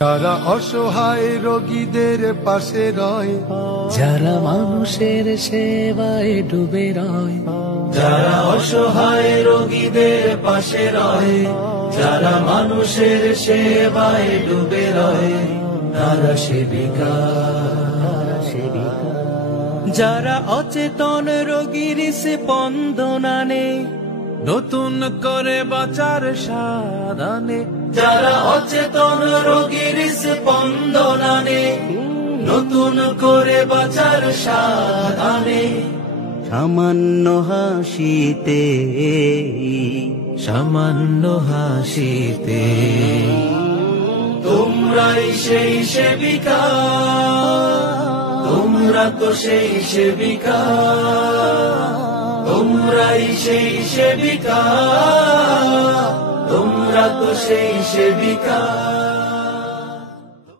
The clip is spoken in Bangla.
যারা অসহায় রোগীদের পাশে রয়, যারা মানুষের সেবায় ডুবে রয়, যারা অসহায় রোগীদের পাশে রয়, যারা মানুষের সেবায় ডুবে রয়, তারা সেবিকা। যারা অচেতন রোগীর স্পন্দনানে নতুন করে বাঁচার সাধনে, যারা অচেতন রোগীর স্পন্দনানে নতুন করে বাঁচার সাধনে, সামান্য হাসিতে সামান্য হাসিতে তোমরাই সেই সেবিকা, তোমরা তো সেই সেবিকা, তোমরাই সেই সেবিকা, তোমরা তো সেই সেবিকা।